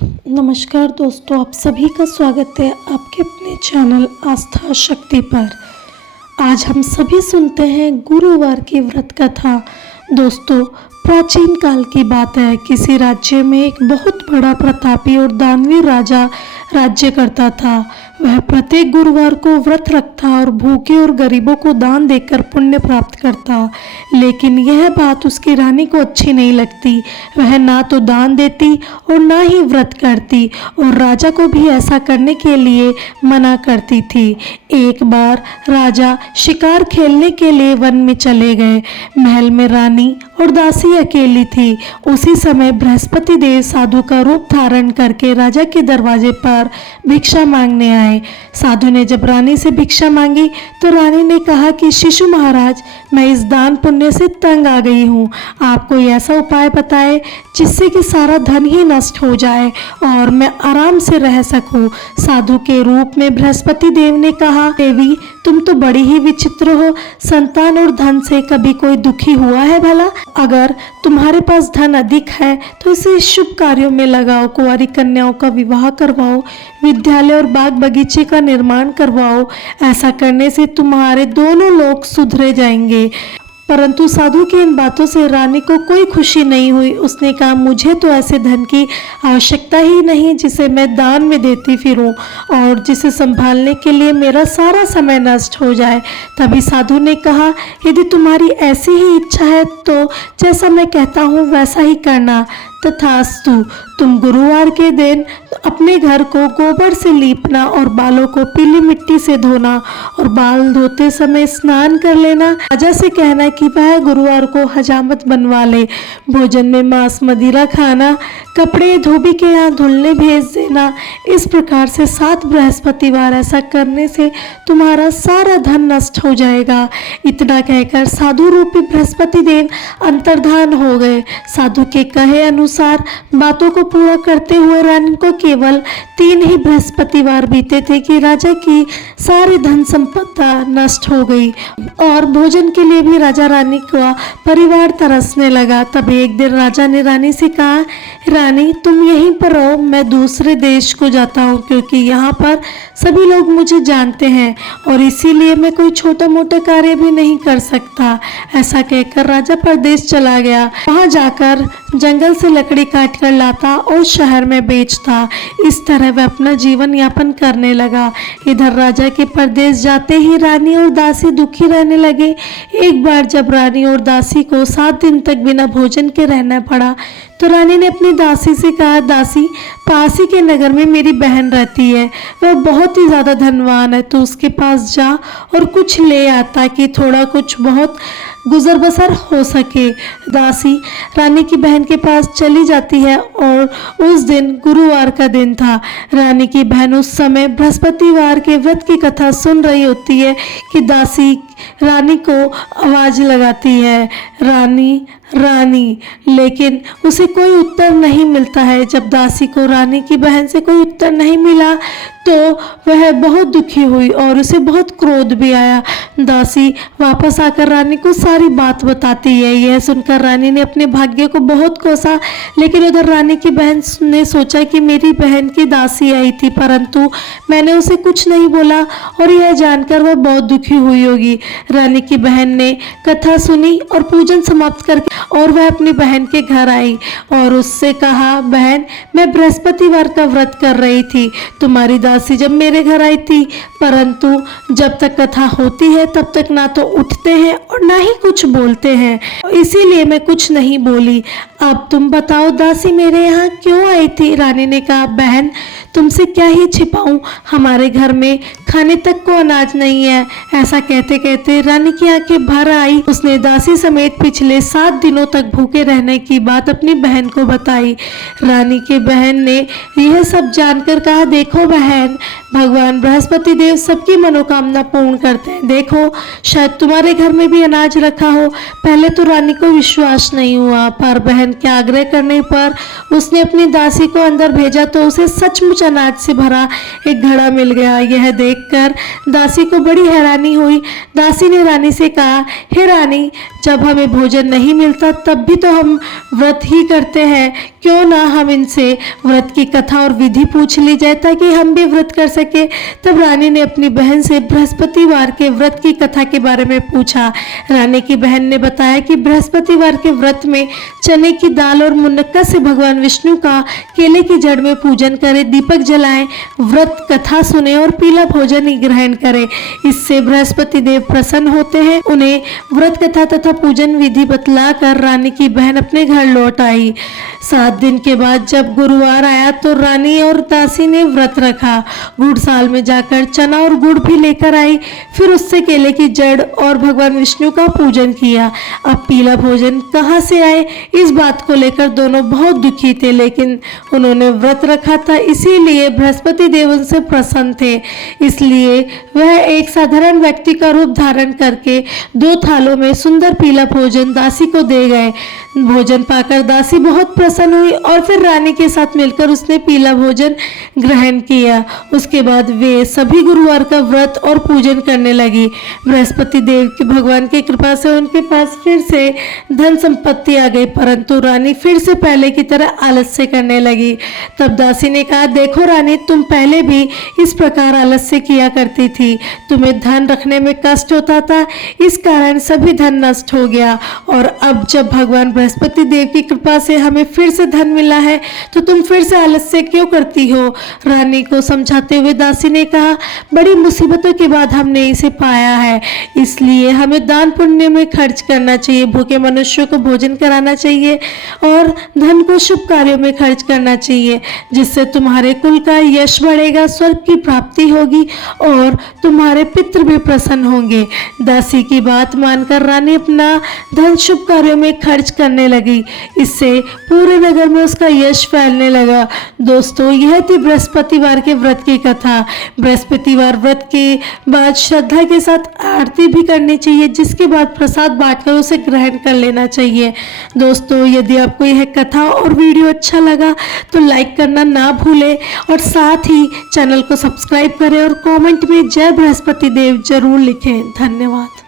नमस्कार दोस्तों, आप सभी का स्वागत है आपके अपने चैनल आस्था शक्ति पर। आज हम सभी सुनते हैं गुरुवार की व्रत कथा। दोस्तों, प्राचीन काल की बात है, किसी राज्य में एक बहुत बड़ा प्रतापी और दानवीर राजा राज्य करता था। वह प्रत्येक गुरुवार को व्रत रखता और भूखे और गरीबों को दान देकर पुण्य प्राप्त करता। लेकिन यह बात उसकी रानी को अच्छी नहीं लगती। वह ना तो दान देती और ना ही व्रत करती और राजा को भी ऐसा करने के लिए मना करती थी। एक बार राजा शिकार खेलने के लिए वन में चले गए। महल में रानी और दासी अकेली थी। उसी समय बृहस्पति देव साधु का रूप धारण करके राजा के दरवाजे पर भिक्षा मांगने आए। साधु ने जब रानी से भिक्षा मांगी तो रानी ने कहा कि शिशु महाराज, मैं इस दान पुण्य से तंग आ गई हूँ। आप कोई ऐसा उपाय बताए जिससे कि सारा धन ही नष्ट हो जाए और मैं आराम से रह सकूं। साधु के रूप में बृहस्पति देव ने कहा, देवी तुम तो बड़ी ही विचित्र हो। संतान और धन से कभी कोई दुखी हुआ है भला? अगर तुम्हारे पास धन अधिक है तो इसे शुभ कार्यों में लगाओ। कुंवारी कन्याओं का विवाह करवाओ, विद्यालय और बाग बगीचे का निर्माण करवाओ। ऐसा करने से तुम्हारे दोनों लोग सुधरे जाएंगे। परंतु साधु की इन बातों से रानी को कोई खुशी नहीं हुई। उसने कहा, मुझे तो ऐसे धन की आवश्यकता ही नहीं जिसे मैं दान में देती फिरूं और जिसे संभालने के लिए मेरा सारा समय नष्ट हो जाए। तभी साधु ने कहा, यदि तुम्हारी ऐसी ही इच्छा है तो जैसा मैं कहता हूँ वैसा ही करना। तथास्तु। तुम गुरुवार के दिन अपने घर को गोबर से लीपना और बालों को पीली मिट्टी से धोना और बाल धोते समय स्नान कर लेना। राजा से कहना कि वह गुरुवार को हजामत बनवा ले। भोजन में मांस मदिरा खाना, कपड़े धोबी के यहाँ धुलने भेज देना। इस प्रकार से 7 बृहस्पतिवार ऐसा करने से तुम्हारा सारा धन नष्ट हो जाएगा। इतना कहकर साधु रूपी बृहस्पति देव अंतर्धान हो गए। साधु के कहे अनुसार बातों को पूरा करते हुए रानी को केवल 3 ही बृहस्पतिवार बीते थे कि राजा की सारी धन संपदा नष्ट हो गई और भोजन के लिए भी राजा रानी का परिवार तरसने लगा। तभी एक दिन राजा ने रानी से कहा, रानी तुम यहीं पर रहो, मैं दूसरे देश को जाता हूँ क्योंकि यहाँ पर सभी लोग मुझे जानते हैं और इसीलिए मैं कोई छोटा मोटा कार्य भी नहीं कर सकता। ऐसा कहकर राजा परदेश चला गया। वहाँ जाकर जंगल से लकड़ी काट कर लाता और शहर में बेचता। इस तरह वह अपना जीवन यापन करने लगा। इधर राजा के परदेश जाते ही रानी और दासी दुखी रहने लगे। एक बार जब रानी और दासी को 7 दिन तक बिना भोजन के रहना पड़ा तो रानी ने अपनी दासी से कहा, दासी पास ही के नगर में मेरी बहन रहती है, वह बहुत ही ज़्यादा धनवान है, तो उसके पास जा और कुछ ले आ ताकि थोड़ा कुछ बहुत गुजर बसर हो सके। दासी रानी की बहन के पास चली जाती है और उस दिन गुरुवार का दिन था। रानी की बहन उस समय बृहस्पतिवार के व्रत की कथा सुन रही होती है कि दासी रानी को आवाज लगाती है, रानी रानी, लेकिन उसे कोई उत्तर नहीं मिलता है। जब दासी को रानी की बहन से कोई उत्तर नहीं मिला तो वह बहुत दुखी हुई और उसे बहुत क्रोध भी आया। दासी वापस आकर रानी को सारी बात बताती है। यह सुनकर रानी ने अपने भाग्य को बहुत कोसा, लेकिन उधर रानी की बहन ने सोचा कि मेरी बहन की दासी आई थी परंतु मैंने उसे कुछ नहीं बोला और यह जानकर वह बहुत दुखी हुई होगी। रानी की बहन ने कथा सुनी और पूजन समाप्त करके और वह अपनी बहन के घर आई और उससे कहा, बहन मैं बृहस्पतिवार का व्रत कर रही थी, तुम्हारी दासी जब मेरे घर आई थी परंतु जब तक कथा होती है तब तक ना तो उठते हैं और ना ही कुछ बोलते हैं, इसीलिए मैं कुछ नहीं बोली। अब तुम बताओ दासी मेरे यहाँ क्यों आई थी? रानी ने कहा, बहन तुमसे क्या ही छिपाऊं, हमारे घर में खाने तक को अनाज नहीं है। ऐसा कहते कहते रानी की आंखें भर आई। उसने दासी समेत पिछले 7 दिनों तक भूखे रहने की बात अपनी बहन को बताई। रानी की बहन ने यह सब जानकर कहा, देखो बहन, भगवान बृहस्पति देव सबकी मनोकामना पूर्ण करते हैं। देखो शायद तुम्हारे घर में भी अनाज रखा हो। पहले तो रानी को विश्वास नहीं हुआ, पर बहन के आग्रह करने पर उसने अपनी दासी को अंदर भेजा तो उसे सचमुच अनाज से भरा एक घड़ा मिल गया। यह देखकर दासी को बड़ी हैरानी हुई। दासी ने रानी से कहा, हे रानी, जब हमें भोजन नहीं मिलता तब भी तो हम व्रत ही करते हैं, क्यों ना हम इनसे व्रत की कथा और विधि पूछ ली जाए ताकि हम भी व्रत कर सके। तब रानी ने अपनी बहन से बृहस्पतिवार के व्रत की कथा के बारे में पूछा। रानी की बहन ने बताया कि बृहस्पतिवार के व्रत में चने की दाल और मुनक्का से भगवान विष्णु का केले की जड़ में पूजन करें, दीपक जलाएं, व्रत कथा सुने और पीला भोजन ही ग्रहण करें। इससे बृहस्पति देव प्रसन्न होते हैं। उन्हें व्रत कथा तथा पूजन विधि बतलाकर रानी की बहन अपने घर लौट आई। 7 दिन के बाद जब गुरुवार आया तो रानी और दासी ने व्रत रखा। गुड़साल में जाकर चना और गुड़ भी लेकर आई, फिर उससे केले की जड़ और भगवान विष्णु का पूजन किया। अब पीला भोजन कहाँ से आए, इस बात को लेकर दोनों बहुत दुखी थे, लेकिन उन्होंने व्रत रखा था, इसीलिए बृहस्पति देव उनसे प्रसन्न थे। इसलिए वह एक साधारण व्यक्ति का रूप धारण करके 2 थालों में सुंदर पीला भोजन दासी को दे गए। भोजन पाकर दासी बहुत प्रसन्न हुई और फिर रानी के साथ मिलकर उसने पीला भोजन ग्रहण किया। उसके बाद वे सभी गुरुवार का व्रत और पूजन करने लगी। बृहस्पति देव के भगवान की कृपा से उनके पास फिर से धन संपत्ति आ गई, परंतु रानी फिर से पहले की तरह आलस्य करने लगी। तब दासी ने कहा, देखो रानी, तुम पहले भी इस प्रकार आलस्य किया करती थी। तुम्हें धन रखने में कष्ट होता था, इस कारण सभी धन नष्ट हो गया, और अब जब भगवान बृहस्पति देव की कृपा से हमें फिर से धन मिला है तो तुम फिर से आलस्य क्यों करती हो। रानी को समझाते हुए दासी ने कहा, बड़ी मुसीबतों के बाद हमने इसे पाया है, इसलिए हमें दान पुण्य में खर्च करना चाहिए, भूखे मनुष्यों को भोजन कराना चाहिए और धन को शुभ कार्यों में खर्च करना चाहिए, जिससे तुम्हारे कुल का यश बढ़ेगा, स्वर्ग की प्राप्ति होगी और तुम्हारे पितृ भी प्रसन्न होंगे। दासी की बात मानकर रानी अपना धन शुभ कार्यों में खर्च करने लगी। इससे पूरे नगर में उसका यश फैलने लगा। दोस्तों, यह थी बृहस्पतिवार के व्रत की कथा। बृहस्पतिवार व्रत के बाद श्रद्धा के साथ आरती भी करनी चाहिए, जिसके बाद प्रसाद बांटकर उसे ग्रहण कर लेना चाहिए। दोस्तों, यदि आपको यह कथा और वीडियो अच्छा लगा तो लाइक करना ना भूलें और साथ ही चैनल को सब्सक्राइब करें और कमेंट में जय बृहस्पति देव जरूर लिखें। धन्यवाद।